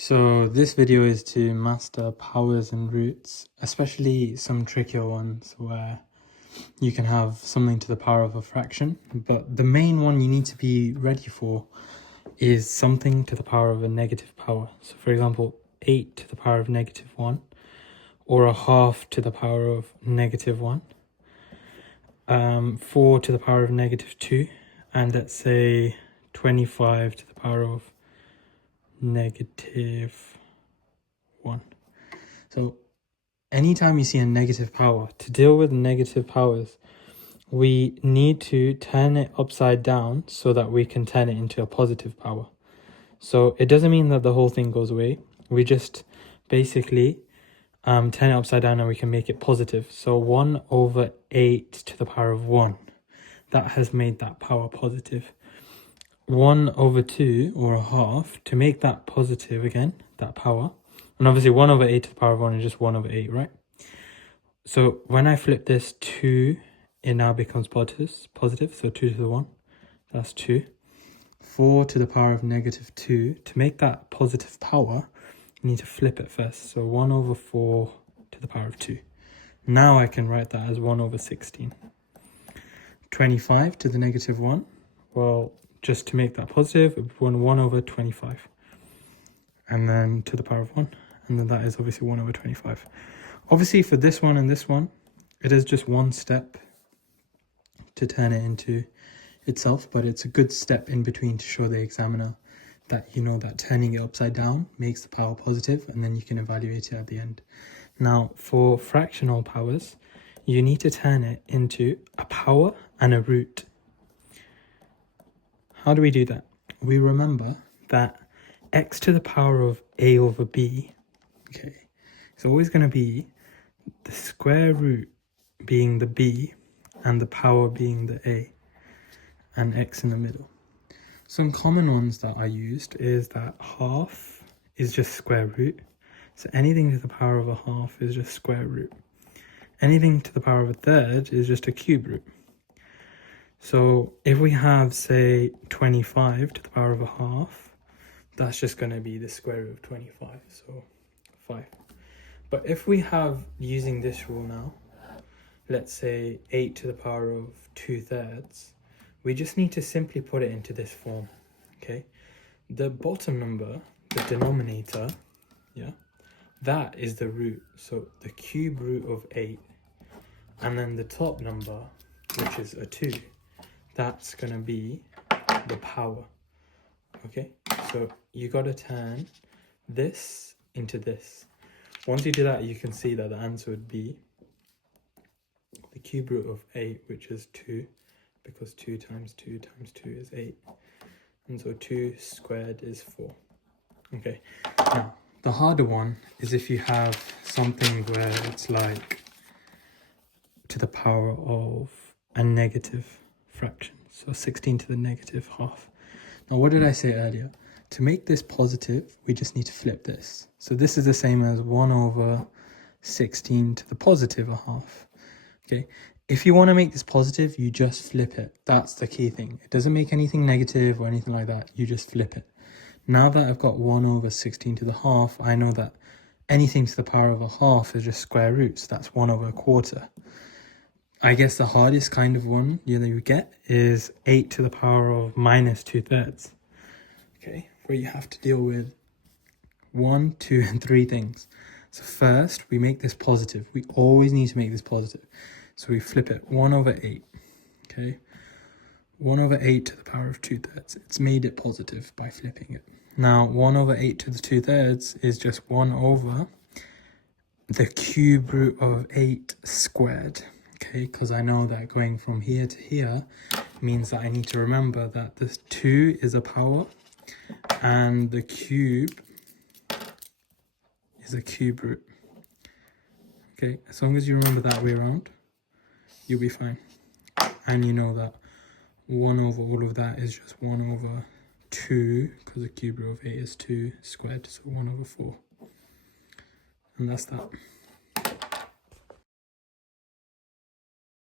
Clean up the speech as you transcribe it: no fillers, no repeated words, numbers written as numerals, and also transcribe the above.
So this video is to master powers and roots, especially some trickier ones where you can have something to the power of a fraction. But the main one you need to be ready for is something to the power of a negative power. So for example, 8 to the power of -1, or a half to the power of -1, 4 to the power of -2, and let's say 25 to the power of -1. So anytime you see a negative power, to deal with negative powers, we need to turn it upside down so that we can turn it into a positive power. So it doesn't mean that the whole thing goes away. We just basically turn it upside down and we can make it positive. So 1/8 to the power of 1, that has made that power positive. 1/2, or a half, to make that positive again, that power. And obviously 1/8 to the power of 1 is just 1/8, right? So when I flip this 2, it now becomes positive. So 2 to the 1, that's 2. 4 to the power of -2, to make that positive power, you need to flip it first. So 1/4 to the power of 2. Now I can write that as 1/16. 25 to the -1, well, just to make that positive, 1/25. And then to the power of 1. And then that is obviously 1/25. Obviously for this one and this one, it is just one step to turn it into itself, but it's a good step in between to show the examiner that you know that turning it upside down makes the power positive, and then you can evaluate it at the end. Now for fractional powers, you need to turn it into a power and a root. How do we do that? We remember that x to the power of a/b, okay, is always going to be the square root being the b and the power being the a, and x in the middle. Some common ones that I used is that half is just square root. So anything to the power of a half is just square root. Anything to the power of a third is just a cube root. So if we have, say, 25 to the power of a half, that's just going to be the square root of 25, so 5. But if we have, using this rule now, let's say 8 to the power of 2/3, we just need to simply put it into this form, okay? The bottom number, the denominator, yeah, that is the root, so the cube root of 8. And then the top number, which is a 2, that's going to be the power, okay? So you got to turn this into this. Once you do that, you can see that the answer would be the cube root of 8, which is 2, because 2 times 2 times 2 is 8. And so 2 squared is 4. Okay, now the harder one is if you have something where it's like to the power of a negative fraction. So 16 to the -half. Now what did I say earlier? To make this positive, we just need to flip this. So this is the same as 1/16 to the positive a half. Okay, if you want to make this positive, you just flip it. That's the key thing. It doesn't make anything negative or anything like that. You just flip it. Now that I've got 1/16 to the half, I know that anything to the power of a half is just square roots. That's 1/4. I guess the hardest kind of one you get is 8 to the power of -2/3. Okay, where you have to deal with 1, 2, and 3 things. So first, we make this positive. We always need to make this positive. So we flip it 1/8. Okay, 1/8 to the power of 2/3. It's made it positive by flipping it. Now 1/8 to the 2/3 is just 1/, the cube root of 8 squared. Okay, because I know that going from here to here means that I need to remember that this 2 is a power and the cube is a cube root. Okay, as long as you remember that way around, you'll be fine. And you know that 1/, all of that is just 1/2, because the cube root of 8 is 2 squared, so 1/4. And that's that.